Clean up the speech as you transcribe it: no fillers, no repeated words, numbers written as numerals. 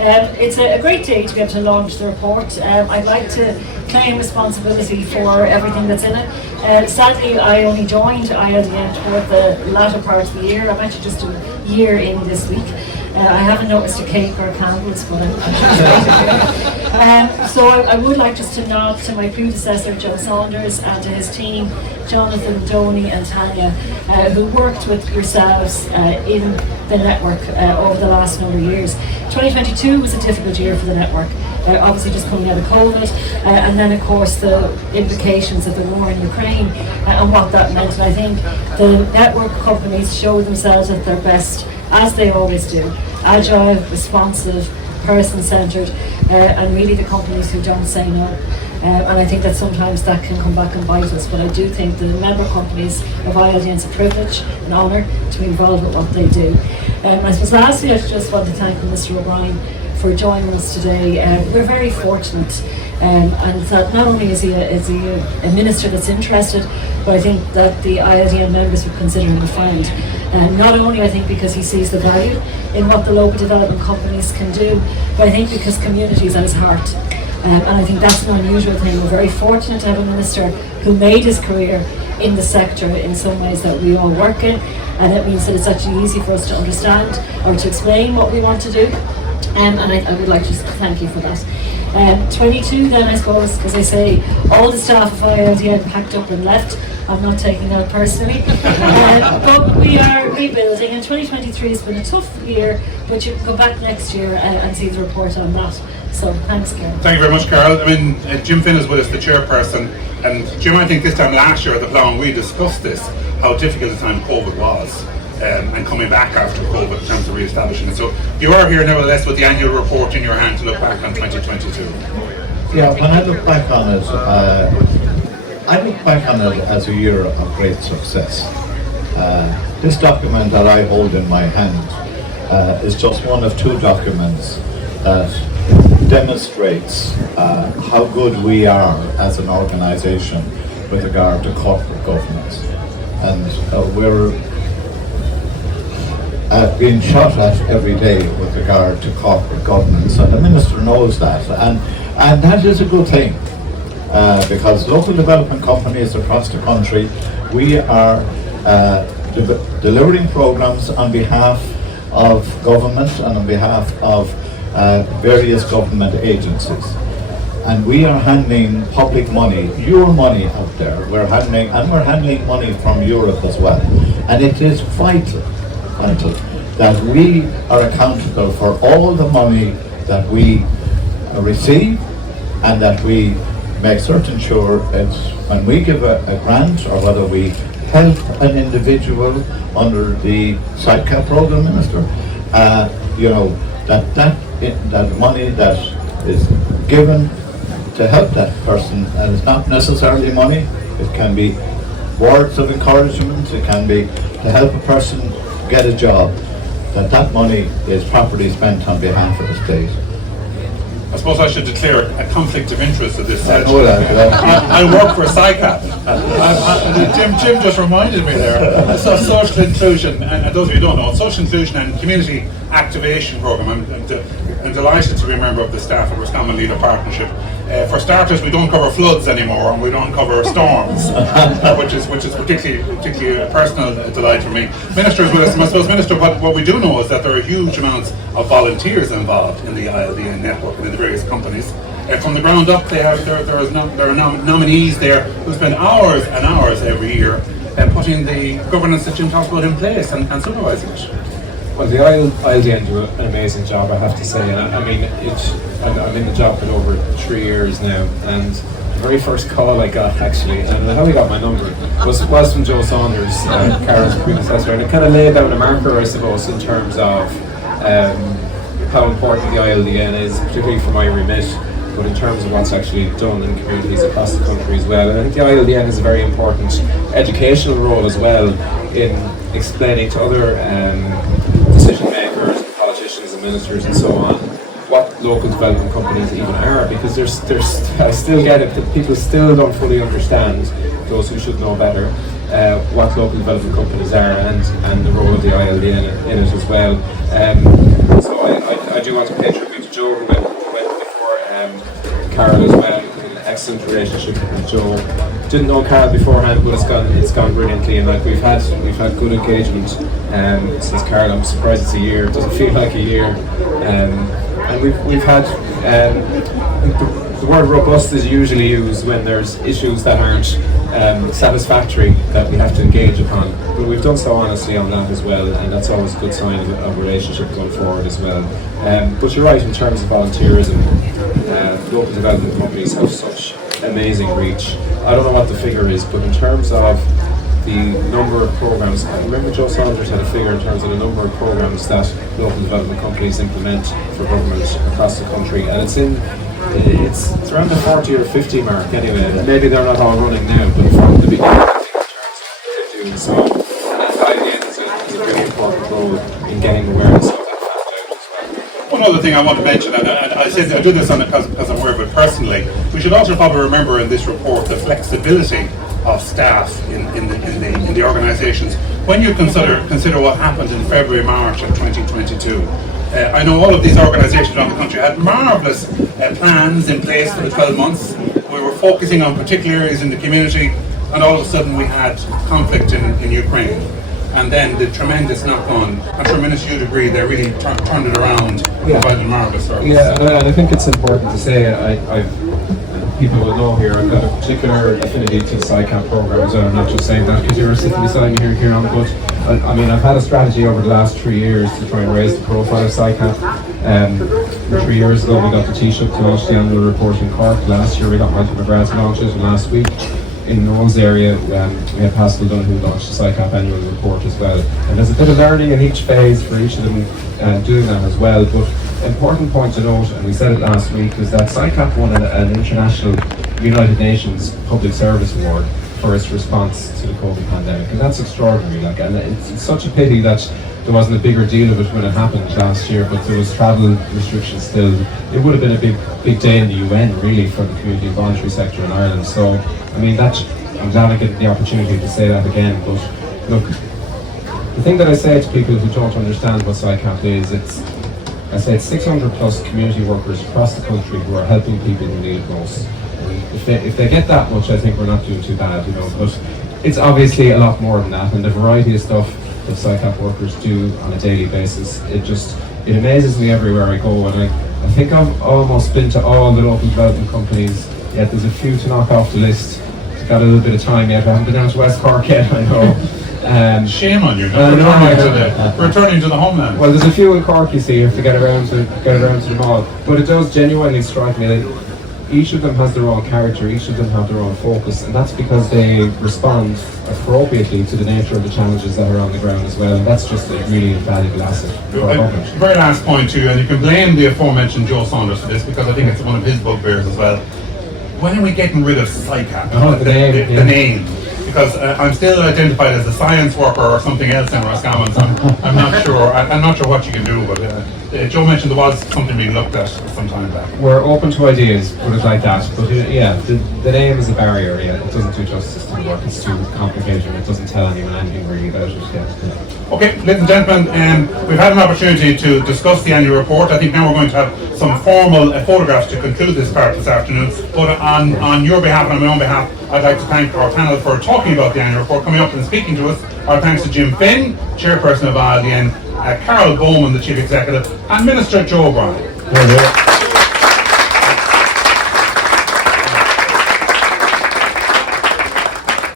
It's a great day to be able to launch the report. I'd like to claim responsibility for everything that's in it. Sadly, I only joined ILDN toward the latter part of the year. I'm actually just a year in this week. I haven't noticed a cake or candles, but I'm sure. So I would like just to nod to my predecessor, Joe Saunders, and to his team, Jonathan, Donny and Tanya, who worked with yourselves in the network over the last number of years. 2022 was a difficult year for the network, obviously just coming out of COVID, and then of course the implications of the war in Ukraine and what that meant. And I think the network companies showed themselves at their best, as they always do: agile, responsive, person-centred, and really the companies who don't say no. And I think that sometimes that can come back and bite us, but I do think the member companies of ILDN, it's a privilege, an honour to be involved with what they do. I suppose lastly, I just want to thank Mr. O'Brien for joining us today. We're very fortunate, and that not only is he a minister that's interested, but I think that the ILDN members would consider him a friend. Not only, I think, because he sees the value in what the local development companies can do, but I think because community is at his heart. And I think that's an unusual thing. We're very fortunate to have a minister who made his career in the sector in some ways that we all work in, and it means that it's actually easy for us to understand or to explain what we want to do. And I would like to just thank you for that. 22 then, I suppose, because I say all the staff of ILDN packed up and left. I'm not taking that personally. But we are rebuilding, and 2023 has been a tough year, but you can go back next year and see the report on that. So thanks, Carol. Thank you very much, Carol. I mean, Jim Finn is with us, the chairperson, and Jim, I think this time last year at the Plough, we discussed this, how difficult the time COVID was. And coming back after COVID in terms of re-establishing it. So you are here nevertheless with the annual report in your hand to look back on 2022. Yeah, when I look back on it, I look back on it as a year of great success. This document that I hold in my hand is just one of two documents that demonstrates how good we are as an organisation with regard to corporate governance. And we're being shot at every day with regard to corporate governance, and the Minister knows that, and that is a good thing, because local development companies across the country, we are delivering programmes on behalf of government and on behalf of various government agencies, and we are handling public money, your money out there. We're handling money from Europe as well, and it is vital that we are accountable for all the money that we receive, and that we make certain sure it's when we give a grant or whether we help an individual under the SICAP program, Minister, that money that is given to help that person, and it's not necessarily money, it can be words of encouragement, it can be to help a person get a job, that money is properly spent on behalf of the state. I suppose I should declare a conflict of interest at this stage. I know that. I work for SICAP. Jim just reminded me there. So social inclusion, and those of you who don't know, social inclusion and community activation programme. I'm delighted to be a member of the staff of Roscommon Leader Partnership. For starters, we don't cover floods anymore, and we don't cover storms, which is particularly a personal delight for me. Minister is with us, and I suppose, Minister, what we do know is that there are huge amounts of volunteers involved in the ILDN network and in the various companies. From the ground up, there are nominees there who spend hours and hours every year putting the governance that Jim talks about in place and supervising it. Well, the ILDN do an amazing job, I have to say. And I'm in the job for over 3 years now, and the very first call I got, actually, and how he got my number, was from Joe Saunders, Carol's predecessor, and it kind of laid down a marker, I suppose, in terms of how important the ILDN is, particularly for my remit, but in terms of what's actually done in communities across the country as well. And I think the ILDN has a very important educational role as well in explaining to other decision makers, politicians and ministers and so on, what local development companies even are, because I still get it that people still don't fully understand, those who should know better, what local development companies are and the role of the ILDN in it as well. So I do want to pay tribute to Joe who went before Carol as well. An excellent relationship with Joe. Didn't know Carol beforehand, but it's gone brilliantly, and like we've had good engagement since Carol. I'm surprised it's a year. It doesn't feel like a year, and we've had the word robust is usually used when there's issues that aren't satisfactory that we have to engage upon. But we've done so honestly on that as well, and that's always a good sign of a relationship going forward as well. But you're right in terms of volunteerism. Local development companies have such amazing reach. I don't know what the figure is, but in terms of the number of programs, I remember Joe Saunders had a figure in terms of the number of programs that local development companies implement for government across the country, and it's around the 40 or 50 mark anyway. Maybe they're not all running now, but from the beginning, I think in terms of what they're doing so, and IDN is a very important role in getting awareness of that fact out as well. One other thing I want to mention, and I said I do this because I'm aware of it personally, we should also probably remember in this report the flexibility of staff in the organisations. When you consider what happened in February, March of 2022, I know all of these organisations around the country had marvellous plans in place for the 12 months. We were focusing on particular areas in the community, and all of a sudden we had conflict in Ukraine. And then the tremendous knock-on. I'm sure, Minister, you'd agree, they really turned it around and provided marvellous service. Yeah, and I think it's important to say, people will know here, I've got a particular affinity to the SciCamp program as well. I'm not just saying that because you're sitting beside me here, Kieran, but I mean, I've had a strategy over the last 3 years to try and raise the profile of SciCamp. 3 years ago, we got the Taoiseach to launch the annual report in Cork. Last year, we got Michael McGrath to launch it, and last week, in Noel's area, we had Pascal Dunn who launched the SciCamp annual report as well. And there's a bit of learning in each phase for each of them doing that as well. But important point to note, and we said it last week, is that SciCamp won an international United Nations Public Service Award for its response to the COVID pandemic, and that's extraordinary. Like, and it's such a pity that there wasn't a bigger deal of it when it happened last year, but there was travel restrictions still. It would have been a big day in the UN, really, for the community and voluntary sector in Ireland. So, I mean, I'm glad I get the opportunity to say that again. But look, the thing that I say to people who don't understand what SciCamp is, I say it's 600 plus community workers across the country who are helping people who need it most. And if they get that much, I think we're not doing too bad, you know. But it's obviously a lot more than that, and the variety of stuff that SciCamp workers do on a daily basis, it amazes me everywhere I go. And I think I've almost been to all the local development companies, yet there's a few to knock off the list. I've got a little bit of time yet. I haven't been down to West Cork yet, I know. Shame on you, returning to the homeland. Well, there's a few in Cork, you see, you have to get around to them all. But it does genuinely strike me that each of them has their own character, each of them have their own focus, and that's because they respond appropriately to the nature of the challenges that are on the ground as well, and that's just a really valuable asset for our government. Very last point too, and you can blame the aforementioned Joe Saunders for this, because I think it's one of his bugbears as well. When are we getting rid of SciCamp? The name. Because I'm still identified as a science worker or something else in Roscommon, so I'm not sure. I'm not sure what you can do, but Joe mentioned there was something being looked at some time back. We're open to ideas, put it like that. But yeah, the name is a barrier. Yeah, it doesn't do justice to the work. It's too complicated. It doesn't tell anyone anything really about it. Yeah. Okay, ladies and gentlemen, we've had an opportunity to discuss the annual report. I think now we're going to have some formal photographs to conclude this part this afternoon. But on your behalf and on my own behalf, I'd like to thank our panel for talking about the annual report, coming up and speaking to us. Our thanks to Jim Finn, Chairperson of ILDN, Carol Bowman, the Chief Executive, and Minister Joe O'Brien.